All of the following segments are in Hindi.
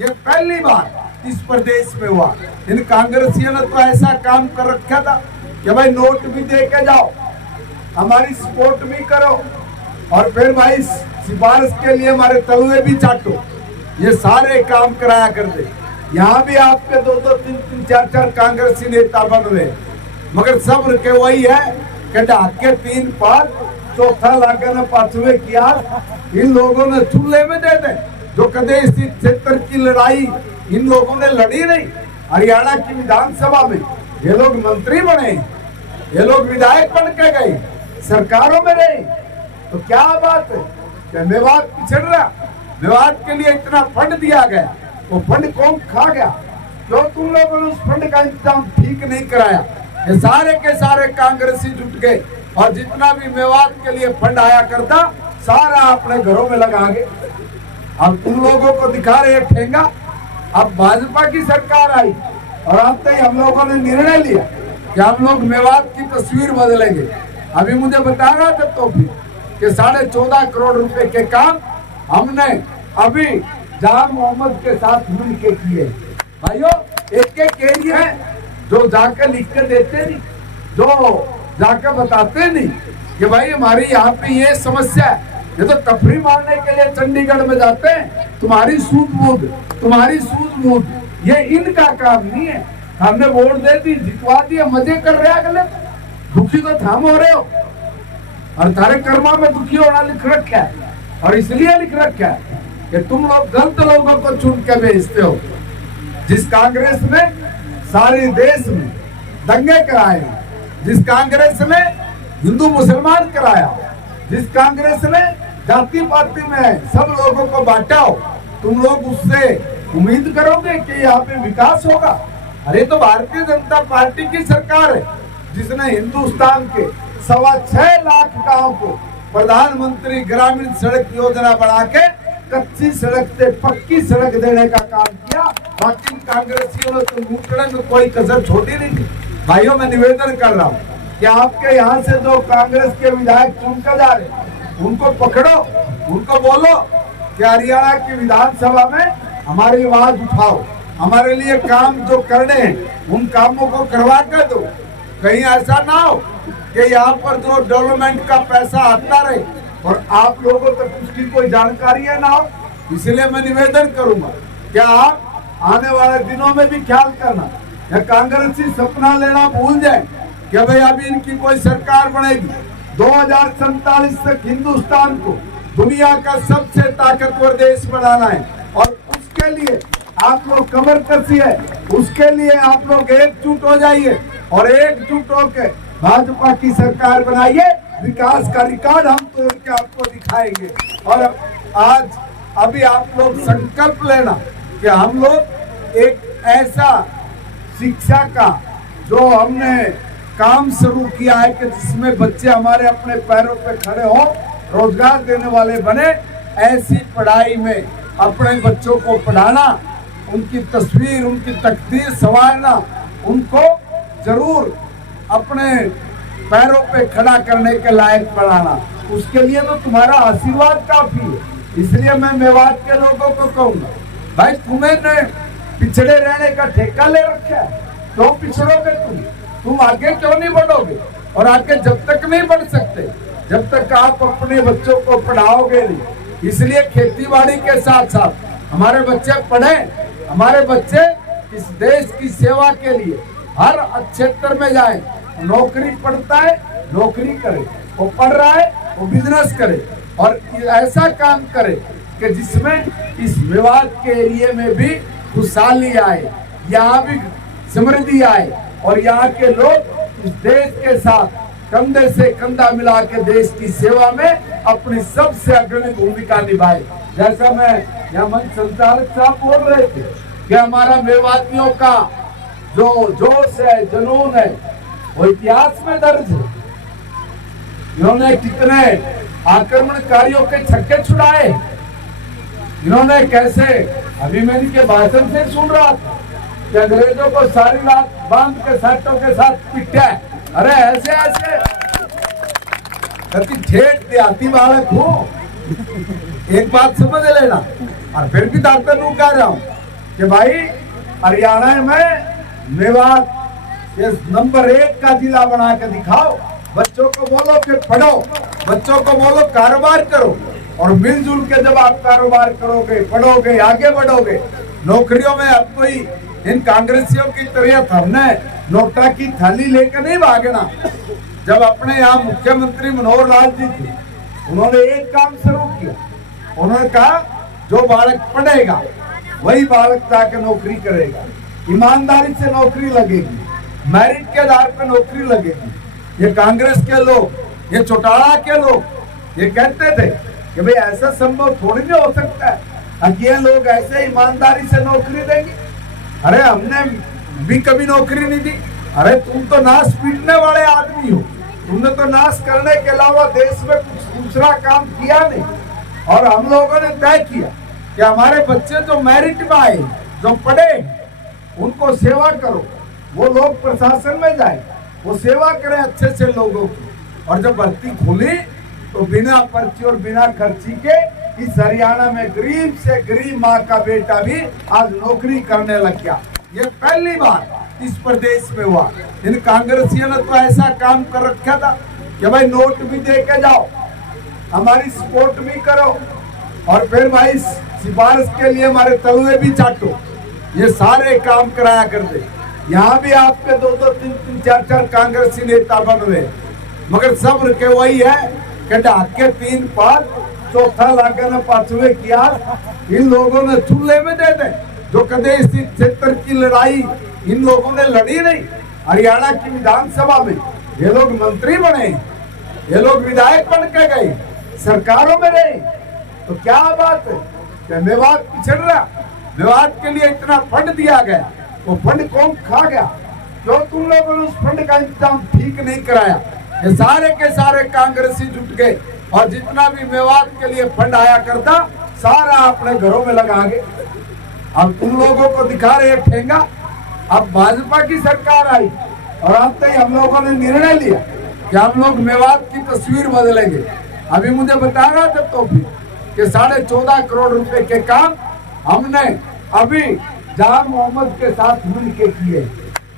ये पहली बार इस प्रदेश में हुआ। इन कांग्रेसियों ने तो ऐसा काम कर रखा था कि भाई नोट भी दे के जाओ, हमारी सपोर्ट भी करो, और फिर भाई सिफारिश के लिए हमारे तलवे भी चाटो। ये सारे काम कराया करते। यहाँ भी आपके 2-2, 3-3, 4-4 कांग्रेसी नेता बन रहे, मगर सब के वही है कि ढाके 3 पार चौथा लाके ने पांचवे किया। इन लोगों ने चूल्हे में दे दे जो कदे इस क्षेत्र की लड़ाई इन लोगों ने लड़ी नहीं। हरियाणा की विधानसभा में ये लोग मंत्री बने, ये लोग विधायक बन के गए, सरकारों में रहे, तो क्या बात है कि मेवात पिछड़ रहा। मेवात के लिए इतना फंड दिया गया, वो फंड कौन खा गया? क्यों तुम लोगों ने उस फंड का इंतजाम ठीक नहीं कराया? ये सारे के सारे कांग्रेसी जुट गए और जितना भी मेवात के लिए फंड आया करता सारा अपने घरों में लगा गए। अब तुम लोगों को दिखा रहे ठेंगा। अब भाजपा की सरकार आई और अब तक हम लोगों ने निर्णय लिया कि हम लोग मेवात की तस्वीर बदलेंगे। अभी मुझे बता रहा था तो भी कि 14.5 करोड़ रुपए के काम हमने अभी जहां मोहम्मद के साथ मिलकर किए। भाइयों, एक एरिया है जो जाकर लिख कर देते नहीं, जो जाकर बताते नहीं कि भाई हमारी यहाँ पे ये समस्या है। ये तो तफरी मारने के लिए चंडीगढ़ में जाते हैं। तुम्हारी सूझबूझ ये इनका काम नहीं है। हमने वोट दे दी, जितवा दिया, मजे कर रहे अगले। दुखी तो थाम हो रहे हो और तारे कर्मा में दुखी होना लिख रखा है, और इसलिए लिख रखा है कि तुम लोग गलत लोगों को चुन के भेजते हो। जिस कांग्रेस ने सारे देश में दंगे कराए, जिस कांग्रेस ने हिंदू मुसलमान कराया, जिस कांग्रेस ने जाति पाति में सब लोगों को बांटा हो, तुम लोग उससे उम्मीद करोगे कि यहाँ पे विकास होगा? अरे तो भारतीय जनता पार्टी की सरकार है जिसने हिंदुस्तान के 6.25 लाख गांव को प्रधानमंत्री ग्रामीण सड़क योजना बना के कच्ची सड़क से पक्की सड़क देने का काम किया। बाकी कांग्रेसियों ने तो लूटने में कोई कसर छोड़ी नहीं थी। भाइयों, मैं निवेदन कर रहा हूँ कि आपके यहाँ से जो कांग्रेस के विधायक चुनकर जा रहे उनको पकड़ो, उनको बोलो कि हरियाणा की विधानसभा में हमारी आवाज उठाओ, हमारे लिए काम जो करने हैं उन कामों को करवा कर दो। कहीं ऐसा ना हो कि यहाँ पर जो डेवलपमेंट का पैसा आता रहे और आप लोगों तक उसकी कोई जानकारी ना हो। इसलिए मैं निवेदन करूंगा कि आप आने वाले दिनों में भी ख्याल करना, या कांग्रेसी सपना लेना भूल जाए कि भाई अभी इनकी कोई सरकार बनेगी। 2047 तक हिंदुस्तान को दुनिया का सबसे ताकतवर देश बनाना है, और उसके लिए आप लोग कमर कसी है, उसके लिए आप लोग एकजुट हो जाइए और एकजुट होकर भाजपा की सरकार बनाइए। विकास का रिकॉर्ड हम तोड़ के आपको दिखाएंगे। और आज अभी आप लोग संकल्प लेना कि हम लोग एक ऐसा शिक्षा का जो हमने काम शुरू किया है कि जिसमें बच्चे हमारे अपने पैरों पे खड़े हो, रोजगार देने वाले बने। ऐसी पढ़ाई में अपने बच्चों को पढ़ाना, उनकी तस्वीर, उनकी तकदीर संवारना, उनको जरूर अपने पैरों पे खड़ा करने के लायक बनाना। उसके लिए तो तुम्हारा आशीर्वाद काफी है। इसलिए मैं मेवात के लोगों को कहूंगा, भाई तुम्हें पिछड़े रहने का ठेका ले रखा है, क्यों पिछड़ोगे तुम आगे क्यों नहीं बढ़ोगे? और आगे जब तक नहीं बढ़ सकते जब तक आप अपने बच्चों को पढ़ाओगे नहीं। इसलिए खेतीबाड़ी के साथ साथ हमारे बच्चे पढ़े, हमारे बच्चे इस देश की सेवा के लिए हर क्षेत्र में जाए। नौकरी पढ़ता है, नौकरी करे, वो पढ़ रहा है, वो बिजनेस करे, और ऐसा काम करे कि जिसमें इस मेवात के एरिया में भी खुशहाली आए, यहाँ भी समृद्धि आए, और यहाँ के लोग इस देश के साथ कंधे से कंधा मिला के देश की सेवा में अपनी सबसे अग्रणी भूमिका निभाए। जैसा मैं यहाँ मंच संचालक साहब बोल रहे थे कि हमारा मेवातियों का जो जोश है, जुनून है, वो इतिहास में दर्ज है। इन्होंने कितने आक्रमणकारियों के छक्के छुड़ाए, इन्होंने कैसे, अभी मैं इनके भाषण से सुन रहा था कि अंग्रेजों को सारी रात बांध के साटों के साथ पिटा है। अरे ऐसे ऐसे कति ठेठ देहाती बालक हो, एक बात समझ लेना। और फिर भी दाता कह रहा हूँ कि भाई हरियाणा में मेवात ये नंबर 1 का जिला बना के दिखाओ। बच्चों को बोलो कि पढ़ो, बच्चों को बोलो कारोबार करो, और मिलजुल के जब आप कारोबार करोगे, पढ़ोगे, आगे बढ़ोगे, नौकरियों में अब कोई इन कांग्रेसियों की तरह हमने नोटा की थाली लेकर नहीं भागना। जब अपने यहाँ मुख्यमंत्री मनोहर लाल जी थे, उन्होंने एक काम शुरू किया। उन्होंने कहा जो बालक पढ़ेगा वही बालक जाकर नौकरी करेगा, ईमानदारी से नौकरी लगेगी, मेरिट के आधार पर नौकरी लगेगी। ये कांग्रेस के लोग, ये चौटाला के लोग ये कहते थे कि भाई ऐसा संभव थोड़ी नहीं हो सकता है कि ये लोग ऐसे ईमानदारी से नौकरी देंगे। अरे हमने भी कभी नौकरी नहीं दी। अरे तुम तो नाश पीटने वाले आदमी हो, तुमने तो नाश करने के अलावा देश में कुछ दूसरा काम किया नहीं। और हम लोगों ने तय किया कि हमारे बच्चे जो मेरिट में आए, जो पढ़े, उनको सेवा करो। वो लोग प्रशासन में जाए, वो सेवा करें अच्छे से लोगों की। और जब भर्ती खुली तो बिना पर्ची और बिना खर्ची के इस हरियाणा में गरीब से गरीब माँ का बेटा भी आज नौकरी करने लग गया। ये पहली बार इस प्रदेश में हुआ। इन कांग्रेसियों ने तो ऐसा काम कर रखा था कि भाई नोट भी दे के जाओ, हमारी सपोर्ट भी करो, और फिर भाई सिफारिश के लिए हमारे तलवे भी चाटो। ये सारे काम कराया करते। यहाँ भी आपके 2-2, 3-3, 4-4 कांग्रेसी नेता बन रहे, मगर सब्र के वही है कि ढाके 3 पार, चौथा लागे न पांचवे किया। इन लोगों ने चूल्हे में दे दे। जो कदे इस क्षेत्र की लड़ाई इन लोगों ने लड़ी नहीं। हरियाणा की विधानसभा में ये लोग मंत्री बने, ये लोग विधायक बन के गए, सरकारों में रहे, तो क्या बात है। मेवात पिछड़ रहा, मेवात के लिए इतना फंड दिया गया, वो फंड कौन खा गया? क्यों तुम लोगों ने उस फंड का इंतजाम ठीक नहीं कराया? ये सारे के सारे कांग्रेसी जुट गए, और जितना भी मेवात के लिए फंड आया करता सारा अपने घरों में लगा गए। अब तुम लोगों को दिखा रहे ठेंगा। अब भाजपा की सरकार आई और अब तक हम लोगों ने निर्णय लिया कि हम लोग मेवात की तस्वीर बदलेंगे। अभी मुझे बता रहा था तो भी कि 14.5 करोड़ रुपए के काम हमने अभी जहां मोहम्मद के साथ मिलकर किए।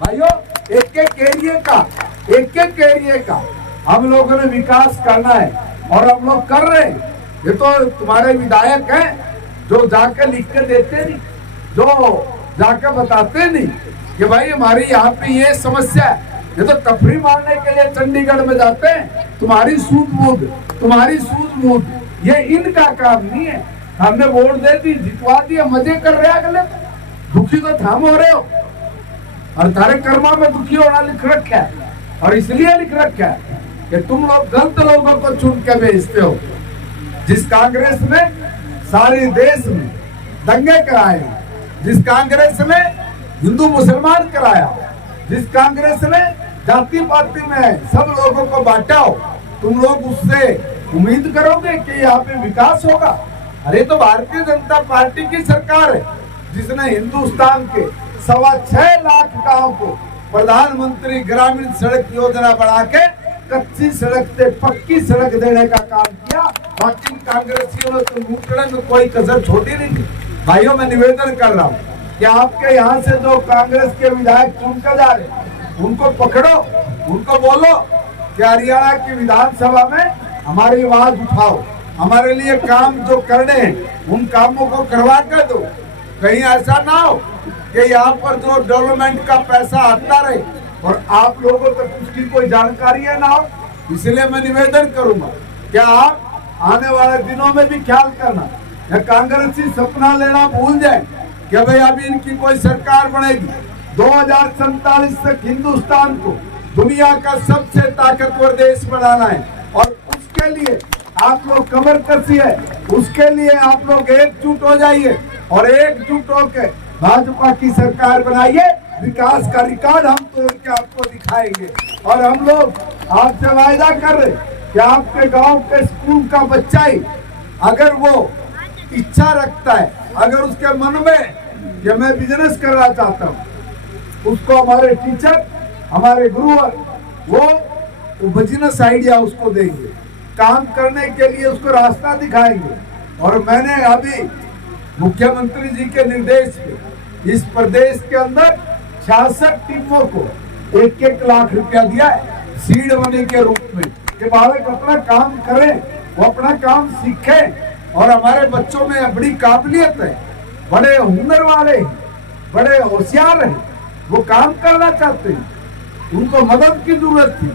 भाइयों, एक एक एरिया का हम लोगों ने विकास करना है, और हम लोग कर रहे हैं। ये तो तुम्हारे विधायक हैं जो जाकर लिख के देते नहीं, जो जाकर बताते नहीं कि भाई हमारी यहाँ पे ये समस्या है। ये तो तफरी मारने के लिए चंडीगढ़ में जाते हैं। तुम्हारी सूझबूझ ये इनका काम नहीं है। हमने वोट दे दी, जितवा दिया, मजे कर रहे अगले। दुखी तो थाम हो रहे हो, और तारे कर्मा में दुखी होना लिख रखा है। और इसलिए लिख रखा है कि तुम लोग गलत लोगों को चुन के भेजते हो। जिस कांग्रेस ने सारे देश में दंगे कराए, जिस कांग्रेस ने हिंदू मुसलमान कराया, जिस कांग्रेस ने जाति पाति में सब लोगों को बांटा हो, तुम लोग उससे उम्मीद करोगे कि यहाँ पे विकास होगा? अरे तो भारतीय जनता पार्टी की सरकार है जिसने हिंदुस्तान के 6.25 लाख गांव को प्रधानमंत्री ग्रामीण सड़क योजना बढ़ा के कच्ची सड़क से पक्की सड़क देने का काम किया। बाकी कांग्रेसियों ने तो लूटने में कोई कसर छोड़ी नहीं थी। भाइयों, मैं निवेदन कर रहा हूँ कि आपके यहाँ से जो कांग्रेस के विधायक चुनकर जा रहे, उनको पकड़ो, उनको बोलो कि हरियाणा की विधानसभा में हमारी आवाज उठाओ, हमारे लिए काम जो करने हैं उन कामों को करवा कर दो। कहीं ऐसा ना हो कि यहाँ पर जो डेवलपमेंट का पैसा आता रहे और आप लोगों तक उसकी कोई जानकारी ना हो। इसलिए मैं निवेदन करूंगा कि आप आने वाले दिनों में भी ख्याल करना, या कांग्रेसी सपना लेना भूल जाए कि भाई अभी इनकी कोई सरकार बनेगी। 2047 तक हिंदुस्तान को दुनिया का सबसे ताकतवर देश बनाना है, और उसके लिए आप लोग कमर कसिए, उसके लिए आप लोग एकजुट हो जाइए, और एकजुट होकर भाजपा की सरकार बनाइए। विकास का रिकॉर्ड हम तोड़ के आपको दिखाएंगे। और हम लोग आपसे वायदा कर रहे कि आपके गांव के स्कूल का बच्चा ही अगर वो इच्छा रखता है, अगर उसके मन में कि मैं बिजनेस करना चाहता हूँ, उसको हमारे टीचर, हमारे गुरुवर वो बिजनेस आइडिया उसको देंगे, काम करने के लिए उसको रास्ता दिखाएंगे। और मैंने अभी मुख्यमंत्री जी के निर्देश पे इस प्रदेश के अंदर 66 टीमों को 1-1 लाख रुपया दिया है सीड मनी के रूप में कि बालक अपना काम करें, वो अपना काम सीखें। और हमारे बच्चों में बड़ी काबिलियत है, बड़े हुनर वाले हैं, बड़े होशियार हैं, वो काम करना चाहते हैं, उनको मदद की जरूरत थी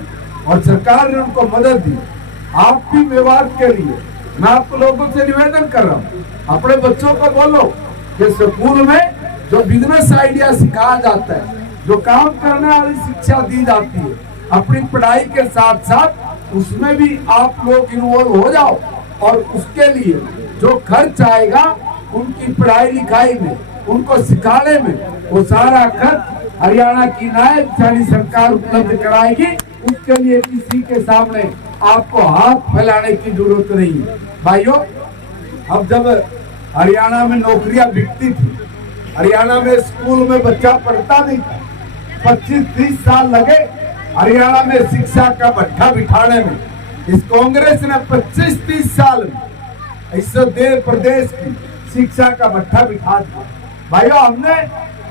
और सरकार ने उनको मदद दी। आप भी मेवात के लिए मैं आप लोगों से निवेदन कर रहा हूँ, अपने बच्चों को बोलो कि स्कूल में जो बिजनेस आइडिया सिखाया जाता है, जो काम करने वाली शिक्षा दी जाती है, अपनी पढ़ाई के साथ साथ उसमें भी आप लोग इन्वॉल्व हो जाओ और उसके लिए जो खर्च आएगा उनकी पढ़ाई लिखाई में, उनको सिखाने में, वो सारा खर्च हरियाणा की नायब सारी सरकार उपलब्ध कराएगी। उसके लिए किसी के सामने आपको हाथ फैलाने की जरूरत नहीं है। भाइयों, अब जब हरियाणा में नौकरियां बिकती थी, हरियाणा में स्कूल में बच्चा पढ़ता नहीं था, 25-30 साल लगे हरियाणा में शिक्षा का भट्ठा बिठाने में। इस कांग्रेस ने 25-30 साल में इस प्रदेश की शिक्षा का भट्ठा बिठा दिया। भाइयों, हमने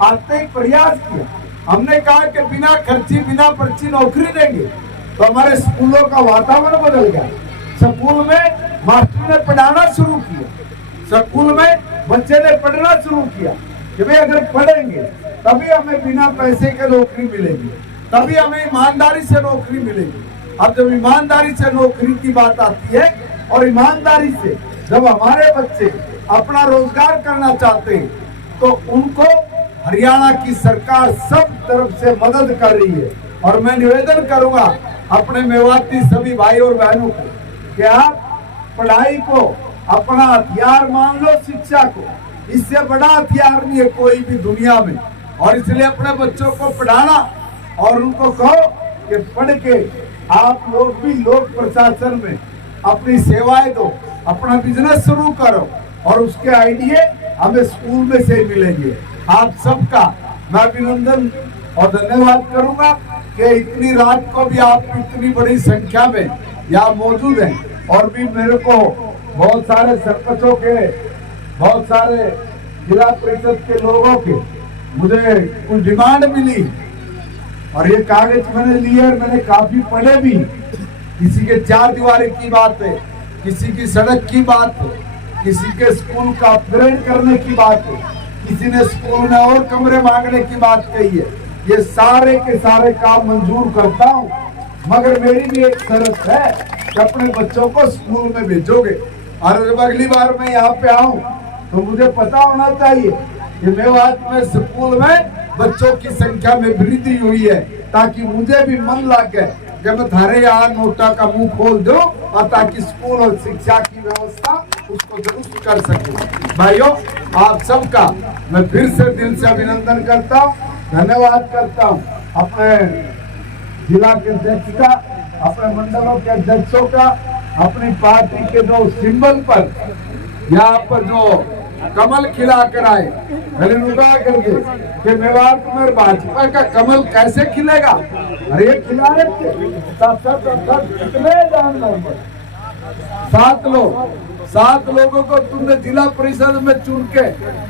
आते ही प्रयास किया, हमने कहा कि बिना खर्ची बिना पर्ची नौकरी देंगे, तो हमारे स्कूलों का वातावरण बदल गया। स्कूल में मास्टर ने पढ़ाना शुरू किया, स्कूल में बच्चे ने पढ़ना शुरू किया कि भाई अगर पढ़ेंगे तभी हमें बिना पैसे के नौकरी मिलेगी, तभी हमें ईमानदारी से नौकरी मिलेगी। अब जब ईमानदारी से नौकरी की बात आती है और ईमानदारी से जब हमारे बच्चे अपना रोजगार करना चाहते हैं, तो उनको हरियाणा की सरकार सब तरफ से मदद कर रही है। और मैं निवेदन करूंगा अपने मेवाती सभी भाई और बहनों को कि आप पढ़ाई को अपना हथियार मान लो, शिक्षा को, इससे बड़ा हथियार नहीं है कोई भी दुनिया में। और इसलिए अपने बच्चों को पढ़ाना और उनको कहो कि पढ़ के आप लोग भी लोक प्रशासन में अपनी सेवाएं दो, अपना बिजनेस शुरू करो और उसके आइडिया हमें स्कूल में से मिलेंगे। आप सबका मैं अभिनंदन और धन्यवाद करूंगा कि इतनी रात को भी आप इतनी बड़ी संख्या में यहाँ मौजूद हैं। और भी मेरे को बहुत सारे सरपंचों के, बहुत सारे जिला परिषद के लोगों के मुझे कुछ डिमांड मिली और ये कागज मैंने लिए और मैंने काफी पढ़े भी। किसी के 4 दीवारी की बात है, किसी की सड़क की बात है, किसी के स्कूल का अपग्रेड करने की बात है, किसी ने स्कूल में और कमरे मांगने की बात कही है। ये सारे के सारे काम मंजूर करता हूँ, मगर मेरी भी एक शर्त है कि अपने बच्चों को स्कूल में भेजोगे। और जब अगली बार मैं यहाँ पे आऊँ तो मुझे पता होना चाहिए कि मेवात में स्कूल में बच्चों की संख्या में वृद्धि हुई है, ताकि मुझे भी मन लग गए कि मैं थारे यहाँ नोटा का मुंह खोल दूं और ताकि स्कूल और शिक्षा की व्यवस्था उसको दुरुस्त कर सके। भाइयों, आप सबका मैं फिर से दिल से अभिनंदन करता हूँ, धन्यवाद करता हूँ। अपने जिला के अध्यक्ष का, अपने मंडलों के अध्यक्षों का, अपनी पार्टी के जो सिंबल पर यहाँ पर जो कमल खिला कर आए, मैंने उड़ा करके कि मेवात में भाजपा का कमल कैसे खिलेगा। अरे ये खिला रहे कितने जानवर, 7 लोगों को तुमने जिला परिषद में चुन के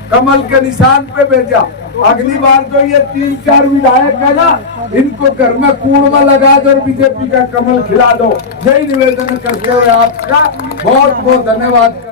कमल के निशान पे भेजा। अगली बार जो ये 3-4 विधायक है ना, इनको घर में कूड़ में लगा दो और बीजेपी का कमल खिला दो। यही निवेदन करते हुए आपका बहुत बहुत धन्यवाद।